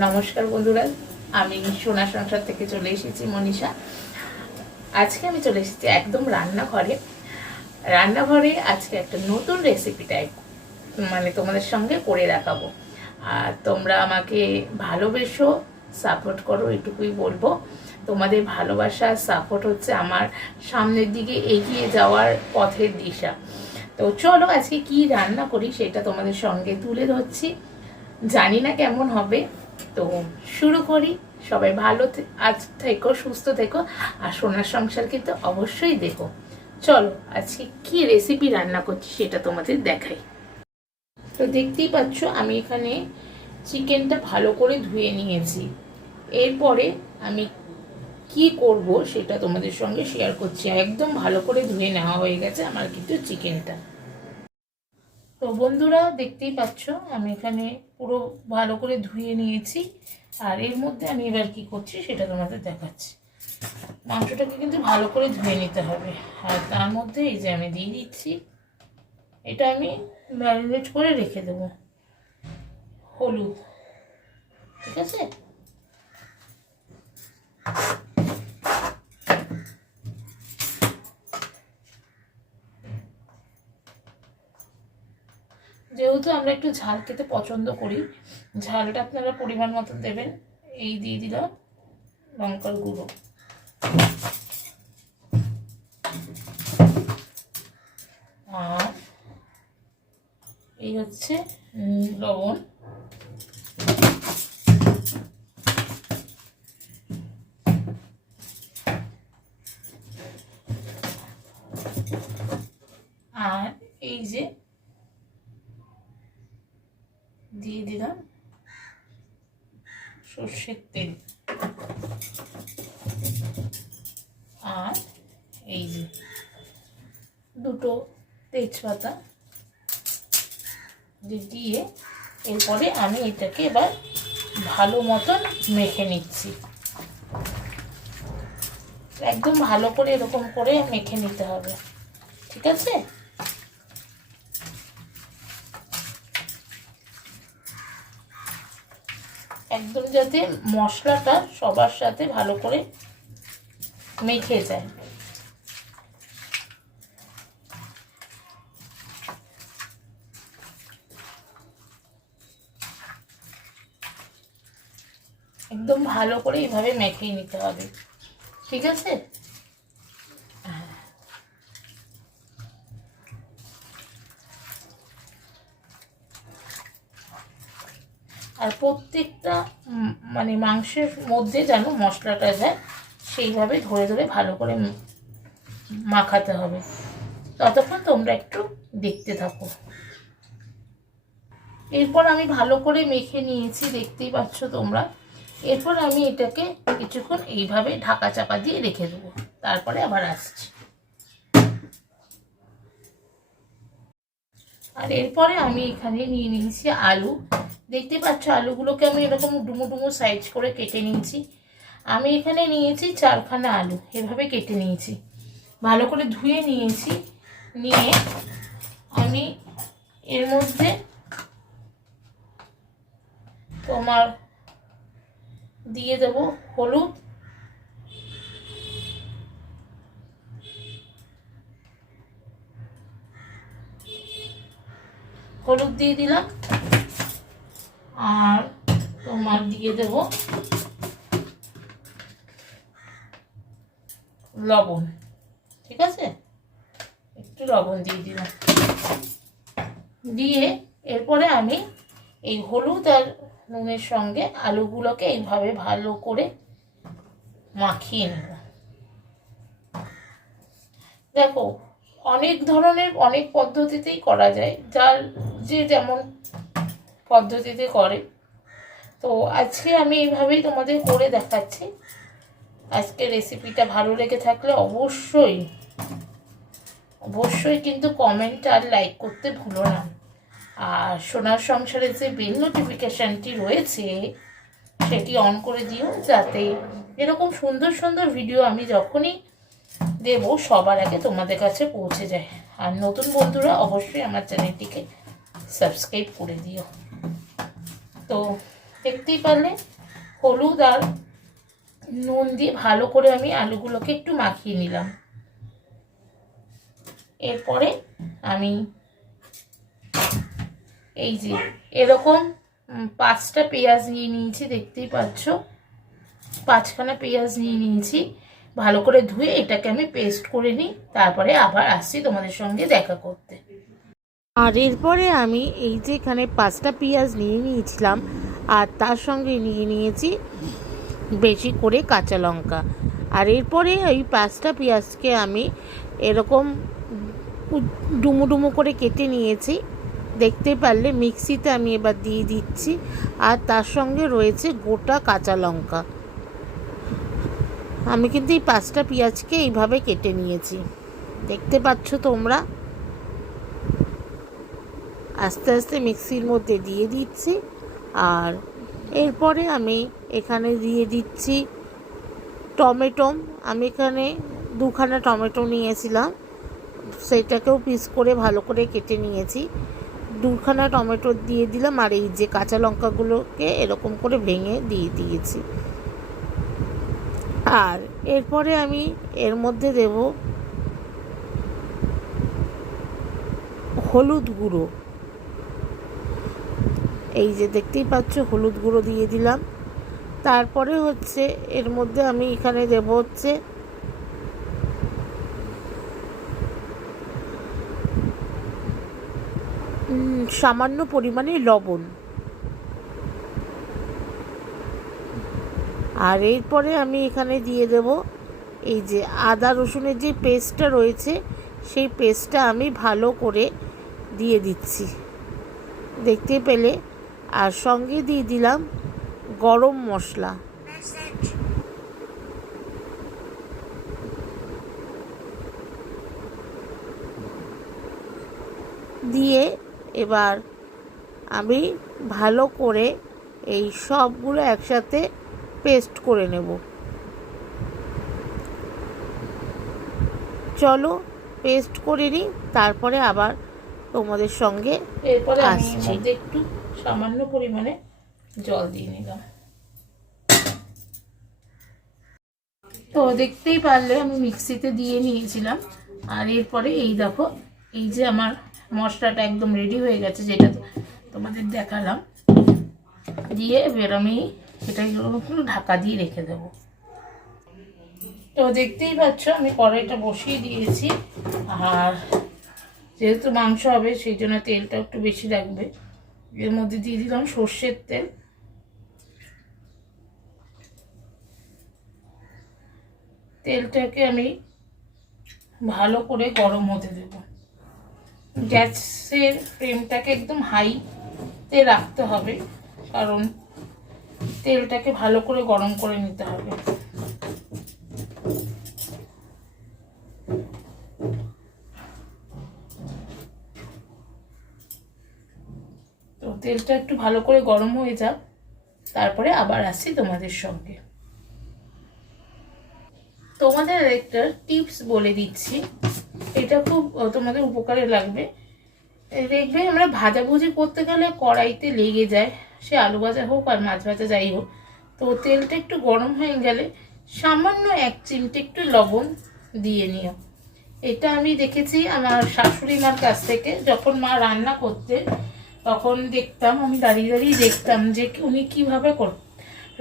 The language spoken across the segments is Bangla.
নমস্কার বন্ধুরা, আমি সোনা সংসার থেকে চলে এসেছি মনীষা। আজকে আমি চলে এসেছি একদম রান্নাঘরে আজকে একটা নতুন রেসিপি টাইপ তোমাদের সঙ্গে করে দেখাবো। আর তোমরা আমাকে ভালোবেসো, সাপোর্ট করো, এটুকুই বলবো। তোমাদের ভালোবাসা সাপোর্ট হচ্ছে আমার সামনের দিকে এগিয়ে যাওয়ার পথের দিশা। তো চলো আজকে কি রান্না করি সেটা তোমাদের সঙ্গে তুলে ধরছি। জানি না কেমন হবে, তো শুরু করি। সবাই ভালো আজ থেকো, সুস্থ থেকো, আর সোনার সংসার কিন্তু অবশ্যই দেখো। চলো আজকে কি রেসিপি রান্না করছি সেটা তোমাদের দেখাই। তো দেখতেই পাচ্ছ আমি এখানে চিকেনটা ভালো করে ধুয়ে নিয়েছি। এরপরে আমি কি করব সেটা তোমাদের সঙ্গে শেয়ার করছি। একদম ভালো করে ধুয়ে নেওয়া হয়ে গেছে আমার কিন্তু চিকেনটা। তো বন্ধুরা দেখতেই পাচ্ছ আমি এখানে পুরো ভালো করে ধুয়ে নিয়েছি। আর এর মধ্যে আমি এবার কি করছি সেটা তোমাদের দেখাচ্ছি। মাংসটাকে কিন্তু ভালো করে ধুয়ে নিতে হবে। আর তার মধ্যে এই যে আমি দিয়ে দিচ্ছি, এটা আমি ম্যারিনেট করে রেখে দেবো হলুদ, ঠিক আছে। যেহেতু আমরা একটু ঝাল খেতে পছন্দ করি, ঝালটা আপনারা পরিমাণ মতো দেবেন। এই দিয়ে দিলাম লঙ্কার গুঁড়ো, আর এই হচ্ছে লবণ, আর এই যে দিয়ে দিলাম সর্ষের তেল, আর এই যে দুটো তেজপাতা দিয়ে এরপরে আমি এটাকে এবার ভালো মতন মেখে নিচ্ছি। একদম ভালো করে এরকম করে মেখে নিতে হবে, ঠিক আছে। একদম যাতে মশলাটা সবার সাথে ভালো করে মেখে যায়। একদম ভালো করে এইভাবে মেখে নিতে হবে, ঠিক আছে। আর প্রত্যেকটা মাংসের মধ্যে যেন মশলাটা যায় সেইভাবে ধরে ধরে ভালো করে মাখাতে হবে। ততক্ষণ তোমরা একটু দেখতে থাকো। এরপর আমি ভালো করে মেখে নিয়েছি, দেখতেই পাচ্ছ তোমরা। এরপর আমি এটাকে কিছুক্ষণ এইভাবে ঢাকা চাপা দিয়ে রেখে দেবো, তারপরে আবার আসছি। আর এরপরে আমি এখানে নিয়ে নিয়েছি আলু। দেখতে পাচ্ছ আলুগুলোকে আমি এরকম ডুমো ডুমো সাইজ করে কেটে নিয়েছি। আমি এখানে নিয়েছি 4খানা আলু, এভাবে কেটে নিয়েছি, ভালো করে ধুয়ে নিয়েছি। নিয়ে আমি এর মধ্যে তোমার দিয়ে দেব হলুদ, হলুদ দিয়ে দিলাম, আর তোমার দিয়ে দেব লবণ, ঠিক আছে। একটু লবণ দিয়ে দিলাম। দিয়ে এরপরে আমি এই হলুদ আর নুনের সঙ্গে আলুগুলোকে এইভাবে ভালো করে মাখিয়ে নেব। দেখো অনেক ধরনের অনেক পদ্ধতিতেই করা যায়, যার যে যেমন পদ্ধতিতে করে। তো আজকে আমি এইভাবেই তোমাদের করে দেখাচ্ছি। আজকে রেসিপিটা ভালো লেগে থাকলে অবশ্যই অবশ্যই কিন্তু কমেন্ট আর লাইক করতে ভুলো না। আর সোনার সংসারে যে বেল নোটিফিকেশানটি রয়েছে সেটি অন করে দিও, যাতে এরকম সুন্দর সুন্দর ভিডিও আমি যখনই দেব সবার আগে তোমাদের কাছে পৌঁছে যায়। আর নতুন বন্ধুরা অবশ্যই আমার চ্যানেলটিকে সাবস্ক্রাইব করে দিও। তো দেখতেই পারলে হলুদ আর নুন দিয়ে ভালো করে আমি আলুগুলোকে একটু মাখিয়ে নিলাম। এরপরে আমি এই যে এরকম 5টা পেঁয়াজ নিয়ে নিয়েছি, দেখতেই পাচ্ছ 5খানা পেঁয়াজ নিয়ে নিয়েছি। ভালো করে ধুয়ে এটাকে আমি পেস্ট করে নিই, তারপরে আবার আসছি তোমাদের সঙ্গে দেখা করতে। আর এরপরে আমি এই যে এখানে 5টা পেঁয়াজ নিয়ে নিয়েছিলাম, আর তার সঙ্গে নিয়ে নিয়েছি বেশি করে কাঁচা লঙ্কা। আর এরপরে এই 5টা পেঁয়াজকে আমি এরকম ডুমো ডুমো করে কেটে নিয়েছি, দেখতে পারলে মিক্সিতে আমি এবার দিয়ে দিচ্ছি। আর তার সঙ্গে রয়েছে গোটা কাঁচা লঙ্কা। আমি কিন্তু এই 5টা পেঁয়াজকে এইভাবে কেটে নিয়েছি, দেখতে পাচ্ছ তোমরা। আস্তে আস্তে মিক্সির মধ্যে দিয়ে দিচ্ছি। আর এরপরে আমি এখানে দিয়ে দিচ্ছি টমেটো। আমি এখানে 2খানা টমেটো নিয়েছিলাম, সেটাকেও পিস করে ভালো করে কেটে নিয়েছি। 2খানা টমেটো দিয়ে দিলাম, আর এই যে কাঁচা লঙ্কাগুলোকে এরকম করে ভেঙে দিয়ে দিয়েছি। আর এরপরে আমি এর মধ্যে দেব হলুদ গুঁড়ো। এই যে দেখতেই পাচ্ছ হলুদ গুঁড়ো দিয়ে দিলাম। তারপরে হচ্ছে এর মধ্যে আমি এখানে দেব হচ্ছে সামান্য পরিমাণে লবণ। আর এরপরে আমি এখানে দিয়ে দেব এই যে আদা রসুনের যে পেস্টটা রয়েছে, সেই পেস্টটা আমি ভালো করে দিয়ে দিচ্ছি, দেখতে পেলে। আর সঙ্গে দিয়ে দিলাম গরম মশলা। দিয়ে এবার আমি ভালো করে এই সবগুলো একসাথে পেস্ট করে নেব। চলো পেস্ট করে নিই, তারপরে আবার তোমাদের সঙ্গে এরপরে আমি এর আসছি। মধ্যে একটু সামান্য পরিমাণে জল দিয়ে নিলাম। তো দেখতেই পারলে আমি মিক্সিতে দিয়ে নিয়েছিলাম। আর এরপরে এই দেখো, এই যে আমার মশলাটা একদম রেডি হয়ে গেছে, যেটা তোমাদের দেখালাম। দিয়ে এবার আমি এটা একটু ঢাকা দিয়ে রেখে দেবো। তো দেখতেই পাচ্ছ আমি কড়াইটা বসিয়ে দিয়েছি। আর যেহেতু মাংস হবে সেই জন্য তেলটা একটু বেশি লাগবে। এর মধ্যে দিয়ে দিলাম সর্ষের তেল। তেলটাকে আমি ভালো করে গরম হতে দেব। গ্যাসের ফ্লেমটাকে একদম হাইতে রাখতে হবে, কারণ তেলটাকে ভালো করে গরম করে নিতে হবে। তো তেলটা একটু ভালো করে গরম হয়ে যাক, তারপরে আবার আসছি তোমাদের সঙ্গে। তোমাদের একটা টিপস বলে দিচ্ছি, এটা খুব তোমাদের উপকারে লাগবে। দেখবে আমরা ভাজাভুজি করতে গেলে কড়াইতে লেগে যায়, সে আলু ভাজা হোক আর মাছ ভাজা যাই হোক। তো তেলটা একটু গরম হয়ে গেলে সামান্য 1 চিমটে একটু লবণ দিয়ে নিও। এটা আমি দেখেছি আমার শাশুড়ি মার কাছ থেকে। যখন মা রান্না করতেন তখন দেখতাম, আমি দাঁড়িয়ে দাঁড়িয়ে দেখতাম যে উনি কীভাবে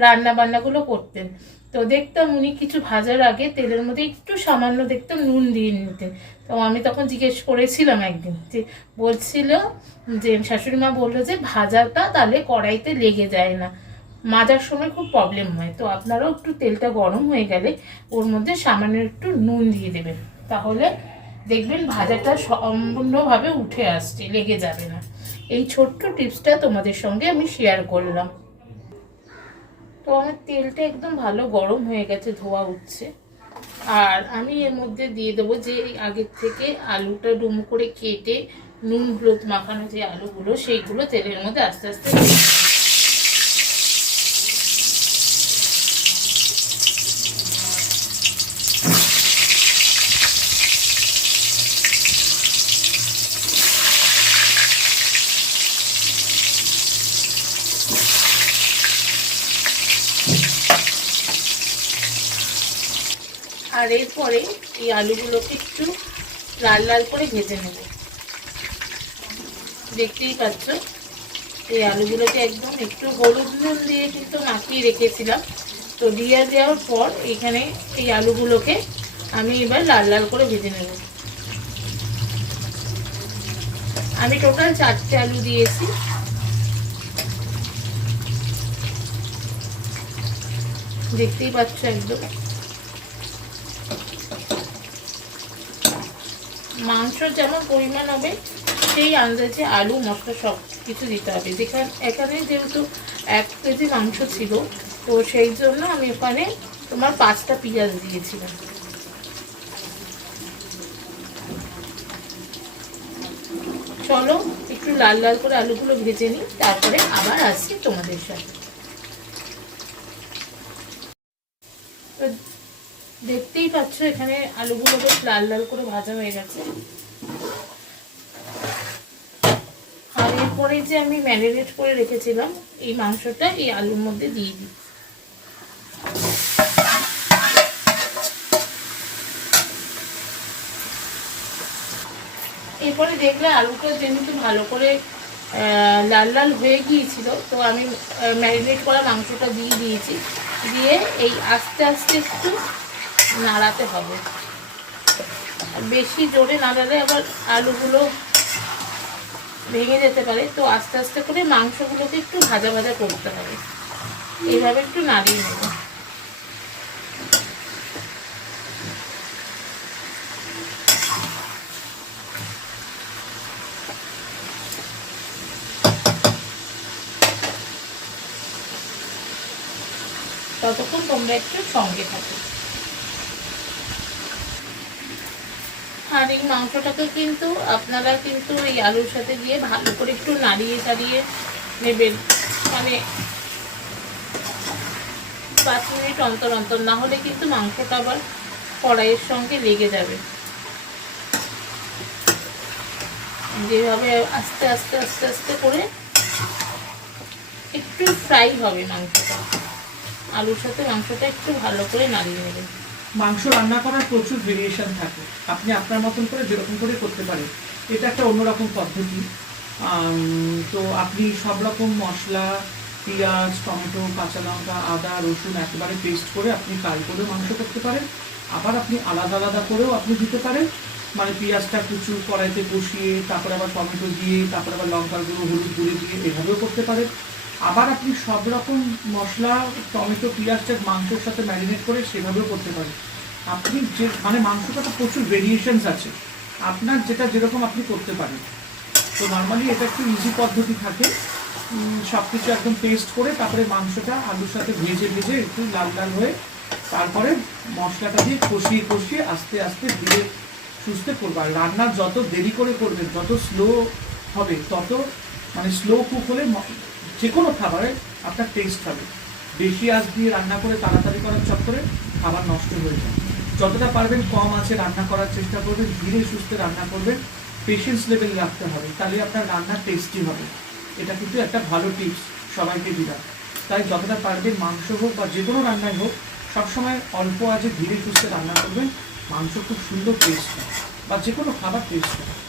রান্না বান্নাগুলো করতেন। তো দেখতাম উনি কিছু ভাজার আগে তেলের মধ্যে একটু সামান্য দেখতাম নুন দিয়ে নিতেন। তো আমি তখন জিজ্ঞেস করেছিলাম একদিন, যে বলছিল যে শাশুড়ি মা বললো যে ভাজাটা তাহলে কড়াইতে লেগে যায় না, মাজার সময় খুব প্রবলেম হয়। তো আপনারাও একটু তেলটা গরম হয়ে গেলে ওর মধ্যে সামান্য একটু নুন দিয়ে দেবেন, তাহলে দেখবেন ভাজাটা সম্পূর্ণভাবে উঠে আসছে, লেগে যাবে না। এই ছোট্ট টিপসটা তোমাদের সঙ্গে আমি শেয়ার করলাম। তো আমার তেলটা একদম ভালো গরম হয়ে গেছে, ধোয়া উঠছে। আর আমি এর মধ্যে দিয়ে দেবো যে আগের থেকে আলুটা ডুমো করে কেটে নুন হলুদ মাখানো যে আলুগুলো, সেইগুলো তেলের মধ্যে আস্তে আস্তে আর এরপরে এই আলুগুলোকে একটু লাল লাল করে ভেজে নেব। দেখতেই পাচ্ছ এই আলুগুলোকে একদম একটু হলুদ নুন দিয়ে কিন্তু মাখিয়ে রেখেছিলাম। তো দিয়ে দেওয়ার পর এখানে এই আলুগুলোকে আমি এবার লাল লাল করে ভেজে নেব। আমি টোটাল 4টে আলু দিয়েছি। দেখতেই পাচ্ছ একদম মাংস যেমন পরিমাণ হবে সেই আন্দাজে আলু মশলা সব কিছু দিতে হবে। এখানে যেহেতু 1 কেজি মাংস ছিল, তো সেই জন্য আমি ওখানে তোমার 5টা পেঁয়াজ দিয়েছিলাম। চলো একটু লাল লাল করে আলুগুলো ভেজে নিই, তারপরে আবার আসছি তোমাদের সাথে। তো দেখতেই পাচ্ছ এখানে আলুগুলো বেশ লাল লাল করে ভাজা হয়ে গেছে। আর এরপরে যে আমি ম্যারিনেট করে রেখেছিলাম এই মাংসটা এই আলুর মধ্যে দিয়ে দিই। এরপরে দেখলে আলুটা যেহেতু ভালো করে লাল লাল হয়ে গিয়েছিল, তো আমি ম্যারিনেট করা মাংসটা দিয়ে দিয়েছি। দিয়ে এই আস্তে আস্তে একটু নাড়াতে হবে। বেশি জোরে নাড়ালে আবার আলুগুলো ভেঙে যেতে পারে, তো আস্তে আস্তে করে মাংসগুলোকে একটু ভাজা ভাজা করতে হবে। এইভাবে একটু নাড়িয়ে নেব। ততক্ষণ তোমরা একটু সঙ্গে থাকো। আর এই মাংসটাকে কিন্তু আপনারা কিন্তু এই আলুর সাথে দিয়ে ভালো করে একটু নাড়িয়ে চাড়িয়ে নেবেন, মানে 5 মিনিট অন্তর অন্তর, না হলে কিন্তু মাংসটা আবার কড়াইয়ের সঙ্গে লেগে যাবে। যেভাবে আস্তে আস্তে আস্তে আস্তে করে একটু ফ্রাই হবে মাংসটা, আলুর সাথে মাংসটা একটু ভালো করে নাড়িয়ে নেবেন। মাংস রান্না করার প্রচুর ভেরিয়েশন থাকে, আপনি আপনার মতন করে যেরকম করে করতে পারেন। এটা একটা অন্যরকম পদ্ধতি। তো আপনি সব রকম মশলা, পেঁয়াজ, টমেটো, কাঁচা লঙ্কা, আদা, রসুন একেবারে পেস্ট করে আপনি ফ্রাই করে মাংস করতে পারেন। আবার আপনি আলাদা আলাদা করেও আপনি দিতে পারেন, মানে পেঁয়াজটা কুচু কড়াইতে কষিয়ে তারপরে আবার টমেটো দিয়ে তারপরে আবার লঙ্কার গুঁড়ো, হলুদ গুঁড়ো দিয়ে এভাবেও করতে পারেন। আবার আপনি সব রকম মশলা, টমেটো, পেঁয়াজটা মাংসের সাথে ম্যারিনেট করে সেভাবেও করতে পারেন। আপনি যে মানে মাংসটা তো প্রচুর ভেরিয়েশনস আছে, আপনার যেটা যেরকম আপনি করতে পারেন। তো নর্মালি এটা একটু ইজি পদ্ধতি থাকে। সব কিছু একদম পেস্ট করে তারপরে মাংসটা আলুর সাথে ভেজে ভেজে একটু লাল লাল হয়ে তারপরে মশলাটা দিয়ে কষিয়ে কষিয়ে আস্তে আস্তে ধীরে সুস্থে করবো। আর রান্না যত দেরি করে করবেন, যত স্লো হবে, তত মানে স্লো কুক হলে যে কোনো খাবারে আপনার টেস্ট হবে। বেশি আঁচ দিয়ে রান্না করে তাড়াতাড়ি করার চক্করে খাবার নষ্ট হয়ে যায়। যতটা পারবেন কম আঁচে রান্না করার চেষ্টা করবেন, ধীরে সুস্থে রান্না করবেন, পেশেন্স লেভেল রাখতে হবে, তাহলে আপনার রান্না টেস্টি হবে। এটা কিন্তু একটা ভালো টিপস সবাইকে দিলাম। তাই যতটা পারবেন মাংস হোক বা যে কোনো রান্নাই হোক, সবসময় অল্প আঁচে ধীরে সুস্থে রান্না করবেন, মাংস খুব সুন্দর টেস্ট হয় বা যে কোনো খাবার টেস্ট হয়।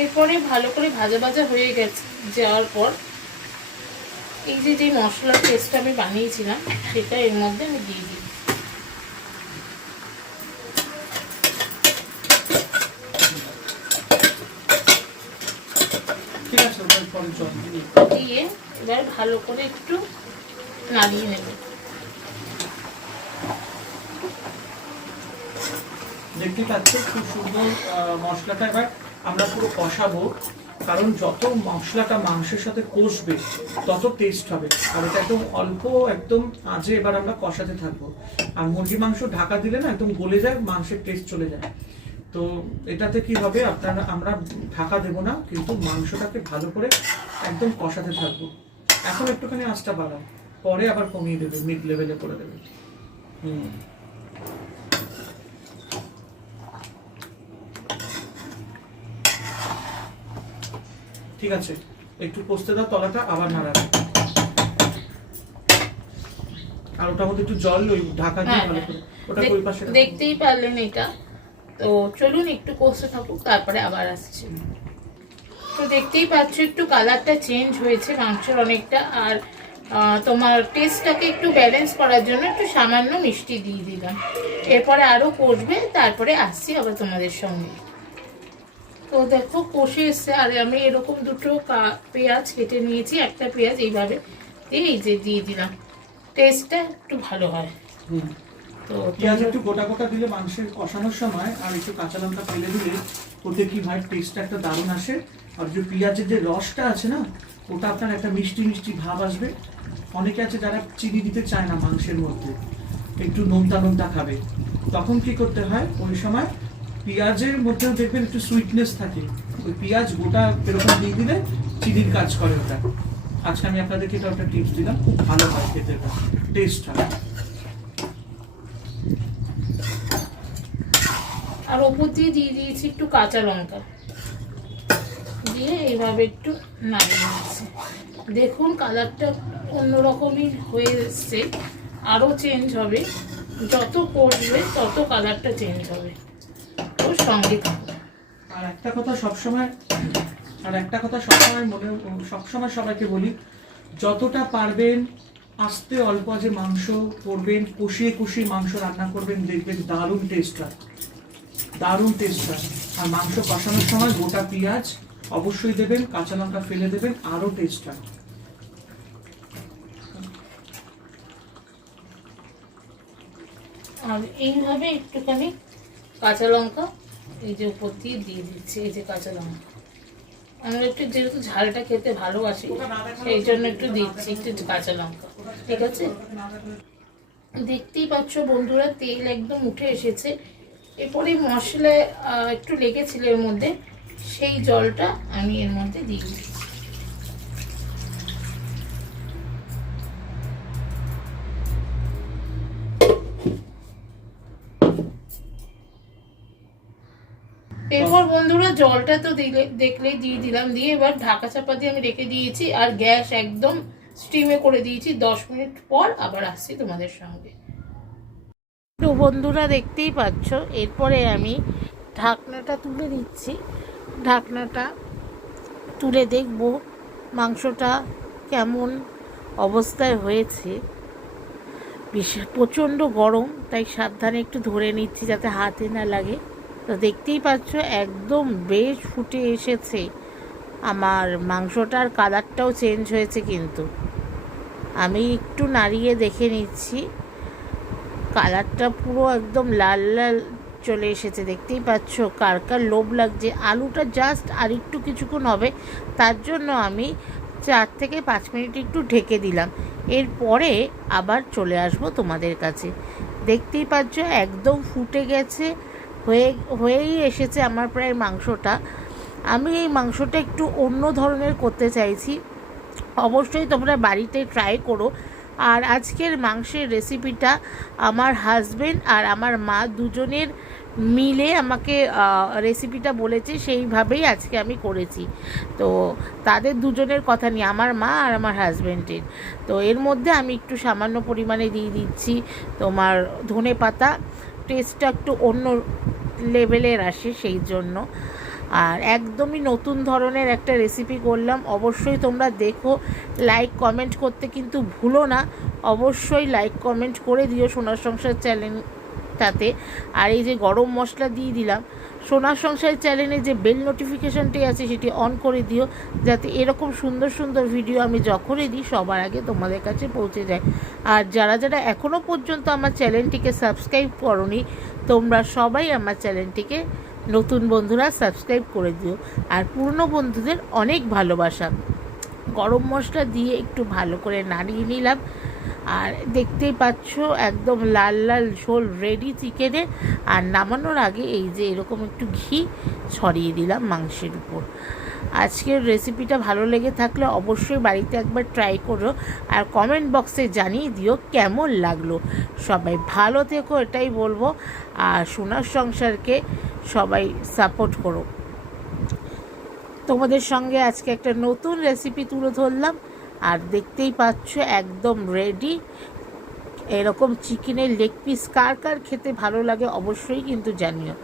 এরপরে ভালো করে ভাজা ভাজা হয়ে গেছে যাওয়ার পর এই যে মশলার পেস্টটা আমি বানিয়েছিলাম সেটা এর মধ্যে আমি দিয়ে দিই। ঠিক আছে, পরে জল দিয়ে এবার ভালো করে একটু নাড়িয়ে নেব। দেখতে পাচ্ছেন খুব সুন্দর মশলাটা এবার আমরা পুরো কষাবো, কারণ যত মশলাটা মাংসের সাথে কষবে তত টেস্ট হবে। আর এটা একদম অল্প একদম আঁচে এবার আমরা কষাতে থাকবো। আর মুরগি মাংস ঢাকা দিলে না একদম গলে যায়, মাংসের টেস্ট চলে যায়। তো এটাতে কি হবে, আমরা ঢাকা দেবো না, কিন্তু মাংসটাকে ভালো করে একদম কষাতে থাকবো। এখন একটুখানি আঁচটা বাড়াও, পরে আবার কমিয়ে দেবে, মিড লেভেলে করে দেবে। ঠিক আছে, একটু কষতে দাও তলাটা, আবার নাড়াবে। আর ওটার মধ্যে একটু জল ওই ঢাকা দিয়ে হ্যাঁ, ভালো করে ওটা ওই পাশে রাখো। দেখতেই পারলেন এটা। তো চলুন একটু কষতে থাকুক, তারপরে আবার আসছি। তো দেখতেই পাচ্ছ একটু কালারটা চেঞ্জ হয়েছে মাংসের অনেকটা। আর তোমার টেস্টটাকে একটু ব্যালেন্স করার জন্য একটু সামান্য মিষ্টি দিয়ে দিলাম। এরপরে আরও কষবে, তারপরে আসছি আবার তোমাদের সঙ্গে। তো দেখো কষে এসছে। আর আমি এরকম দুটো পেঁয়াজ কেটে নিয়েছি, একটা পেঁয়াজ এইভাবে দিয়ে এই যে দিয়ে দিলাম, টেস্টটা একটু ভালো হয়। তো পেঁয়াজ একটু গোটা গোটা দিলে মাংসের কষানোর সময়, আর একটু কাঁচা লঙ্কা ফেলে দিলে ওতে কি হয়, টেস্টটা একটা দারুণ আসে। আর যে পেঁয়াজের যে রসটা আছে না, ওটা আপনার একটা মিষ্টি মিষ্টি ভাব আসবে। অনেকে আছে যারা চিনি দিতে চায় না মাংসের মধ্যে, একটু নোনতা নোনতা খাবে, তখন কি করতে হয়, ওই সময় পেঁয়াজের মধ্যেও দেখবেন একটু সুইটনেস থাকে, ওই পেঁয়াজ গোটা এরকম দিয়ে দিলে চিনির কাজ করে ওটা। আজকে আমি আপনাদেরকে এটা একটা টিপস দিলাম, খুব ভালো হয় খেতে, টেস্ট হয়। আর ওপর দিয়ে দিয়ে দিয়েছি একটু কাঁচা লঙ্কা দিয়ে এইভাবে একটু নাড়িয়ে নিচ্ছি। দেখুন কালারটা অন্যরকমই হয়ে এসছে, আরও চেঞ্জ হবে। যত কষবে তত কালারটা চেঞ্জ হবে। তো সঙ্গে থাকুন। আর একটা কথা সবসময় সবসময় সবাইকে বলি, যতটা পারবেন আস্তে অল্প যে মাংস করবেন, কষিয়ে কষিয়ে মাংস রান্না করবেন, দেখবেন দারুণ টেস্ট হয়, দারুণ টেস্ট হয়। আর মাংস কষানোর সময় গোটা পেঁয়াজ অবশ্যই দেবেন, কাঁচা লঙ্কা ফেলে দেবেন, আরো টেস্ট হয়। আর এইভাবে একটুখানি কাঁচা লঙ্কা এই যে উপর দিয়ে দিয়ে দিচ্ছি, এই যে কাঁচা লঙ্কা। আমরা একটু যেহেতু ঝালটা খেতে ভালোবাসি, সেই জন্য একটু দিচ্ছি একটু কাঁচা লঙ্কা। ঠিক আছে, দেখতেই পাচ্ছ বন্ধুরা তেল একদম উঠে এসেছে। এরপরে মশলা একটু লেগেছিল এর মধ্যে, সেই জলটা আমি এর মধ্যে দিয়ে দিচ্ছি। এরপর বন্ধুরা জলটা তো দেখলেই দিয়ে দিলাম, দিয়ে এবার ঢাকা চাপা দিয়ে আমি রেখে দিয়েছি। আর গ্যাস একদম স্টিমে করে দিয়েছি। 10 মিনিট পর আবার আসছি তোমাদের সঙ্গে। তো বন্ধুরা দেখতেই পাচ্ছ, এরপরে আমি ঢাকনাটা তুলে দিচ্ছি। ঢাকনাটা তুলে দেখব মাংসটা কেমন অবস্থায় হয়েছে। প্রচণ্ড গরম, তাই সাবধানে একটু ধরে নিচ্ছি যাতে হাতে না লাগে। তো দেখতেই পাচ্ছ একদম বেশ ফুটে এসেছে আমার মাংসটার, কালারটাও চেঞ্জ হয়েছে। কিন্তু আমি একটু নাড়িয়ে দেখে নিচ্ছি, কালারটা পুরো একদম লাল লাল চলে এসেছে। দেখতেই পাচ্ছ কার কার লোভ লাগছে। আলুটা জাস্ট আর একটু কিছুক্ষণ হবে, তার জন্য আমি 4 থেকে 5 মিনিট একটু ঢেকে দিলাম। এরপরে আবার চলে আসবো তোমাদের কাছে। দেখতেই পাচ্ছ একদম ফুটে গেছে, হয়েই এসেছে আমার প্রায় মাংসটা। আমি এই মাংসটা একটু অন্য ধরনের করতে চাইছি, অবশ্যই তোমরা বাড়িতে ট্রাই করো। আর আজকের মাংসের রেসিপিটা আমার হাজবেন্ড আর আমার মা দুজনের মিলে আমাকে রেসিপিটা বলেছে, সেইভাবেই আজকে আমি করেছি। তো তাদের দুজনের কথা নিয়ে, আমার মা আর আমার হাজবেন্ডের। তো এর মধ্যে আমি একটু সামান্য পরিমাণে দিয়ে দিচ্ছি তোমার ধনে পাতা, টেস্টটা একটু অন্য লেভেলের আসে সেই জন্য। আর একদমই নতুন ধরনের একটা রেসিপি করলাম। অবশ্যই তোমরা দেখো, লাইক কমেন্ট করতে কিন্তু ভুলো না। অবশ্যই লাইক কমেন্ট করে দিও সোনার সংসার চ্যানেলটাতে। আর এই যে গরম মশলা দিয়ে দিলাম, সোনার সংসার চ্যানেলে যে বেল নোটিফিকেশানটি আছে সেটি অন করে দিও, যাতে এরকম সুন্দর সুন্দর ভিডিও আমি যখনই দিই সবার আগে তোমাদের কাছে পৌঁছে যায়। আর যারা যারা এখনও পর্যন্ত আমার চ্যানেলটিকে সাবস্ক্রাইব করোনি, তোমরা সবাই আমার চ্যানেলটিকে, নতুন বন্ধুরা সাবস্ক্রাইব করে দিও। আর পুরনো বন্ধুদের অনেক ভালোবাসা। গরম মশলা দিয়ে একটু ভালো করে নাড়িয়ে নিলাম। আর দেখতেই পাচ্ছ একদম লাল লাল ঝোল রেডি চিকেনের। আর নামানোর আগে এই যে এরকম একটু ঘি ছড়িয়ে দিলাম মাংসের উপর। আজকের রেসিপিটা ভালো লেগে থাকলে অবশ্যই বাড়িতে একবার ট্রাই করো, আর কমেন্ট বক্সে জানিয়ে দিও কেমন লাগলো। সবাই ভালো থেকো, এটাই বলবো। আর সোনার সংসারকে সবাই সাপোর্ট করো। তোমাদের সঙ্গে আজকে একটা নতুন রেসিপি তুলে ধরলাম। আর দেখতেই পাচ্ছ একদম রেডি। এরকম চিকেনের লেগ পিস কার কার খেতে ভালো লাগে অবশ্যই কিন্তু জানিও।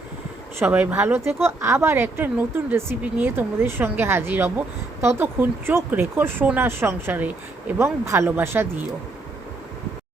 সবাই ভালো থেকো, আবার একটা নতুন রেসিপি নিয়ে তোমাদের সঙ্গে হাজির হব। ততক্ষণ চোখ রেখো সোনার সংসারে এবং ভালোবাসা দিও।